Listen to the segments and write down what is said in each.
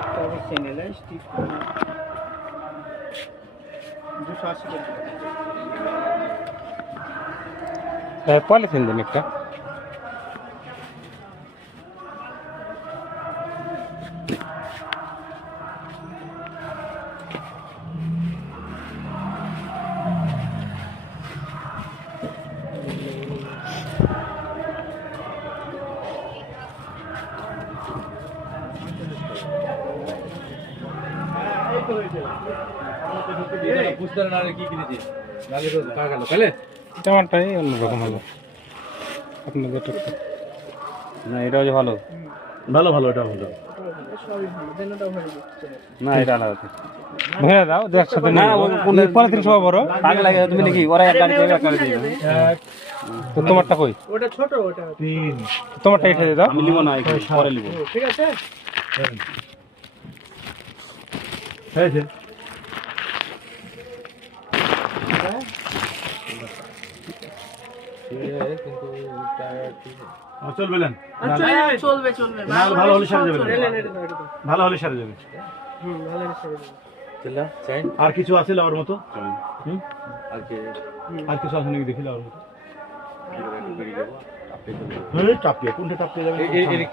একটা হবে চ্যানেলে স্টিক 280 টাকা। পলিথিন দেন একটা। তেমনটাই অন্যরকম হলো আপনাদের। না এটাও যে ভালো ভালো ভালো, এটা ভালো। না এটা আলাদা ভেঙে দাও একসাথে। না পলিথিন সব বড় আগে লাগে তুমি নাকি ওরা এক গাড়ি এক গাড়ি দিয়ে তো তোমারটা কই? ওটা ছোট, ওটা 3 তোমারটা এটা দিয়ে দাও। আমি লিবো না পরে লিবো। ঠিক আছে। হয়েছে। চলবে না, চলবে চলবে, ভালো হলে সারা যাবে, ভালো হলে সারা যাবে। ভালো হিসেবে আর কিছু আছে লাউর মতো? আর কিছু আছে নাকি দেখি লাউর মতো? টাপিয়ে কোনটা টাপিয়ে যাবে?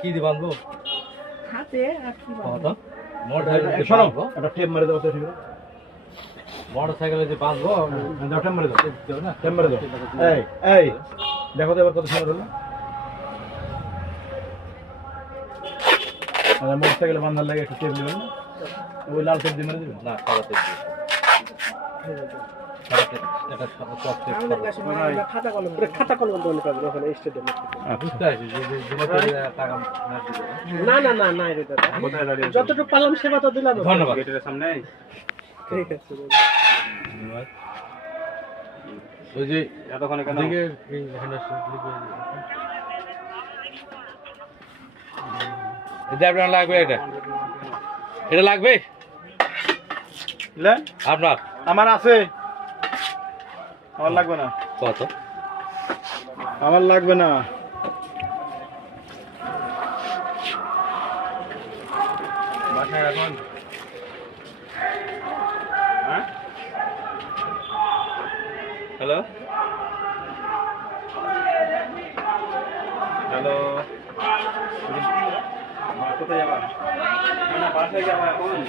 কি দিয়ে বাঁধবো হাতে আর কি বাবা। শোনো, একটা টেপ মারে দাও তো। মোটর সাইকেলে যে বাঁধবো দাও, টেপ মারে দাও, টেপ মারে দাও। এই এই দেখো তো এবার কত সময় হলো। মোটর সাইকেলে বাঁধার লাগে একটু টেপ নেবেন না? ওই লাল টেপ দিয়ে মেরে দেবেন না খাওয়াতে আমাদের কাছে আমরা খাতা কলম, খাতা কলম দোকানে পাবো ওখানে স্টেডিয়ামে। বুঝতে পারছি যে টাকা না না না না রে দাদা, যতটুকু পারলাম সেবা তো দিলাম। ধন্যবাদ। গেটের সামনে ঠিক আছে ধন্যবাদ। ওই যে এতক্ষণে কেন দিকে এটা আপনার লাগবে, এটা লাগবে আপনার? আমার আছে, আমার লাগবে না। কত? আমার লাগবে না। বাসায় এখন হ্যালো হ্যালো, কোথায় যাবা? না বাসায় যাবা এখন।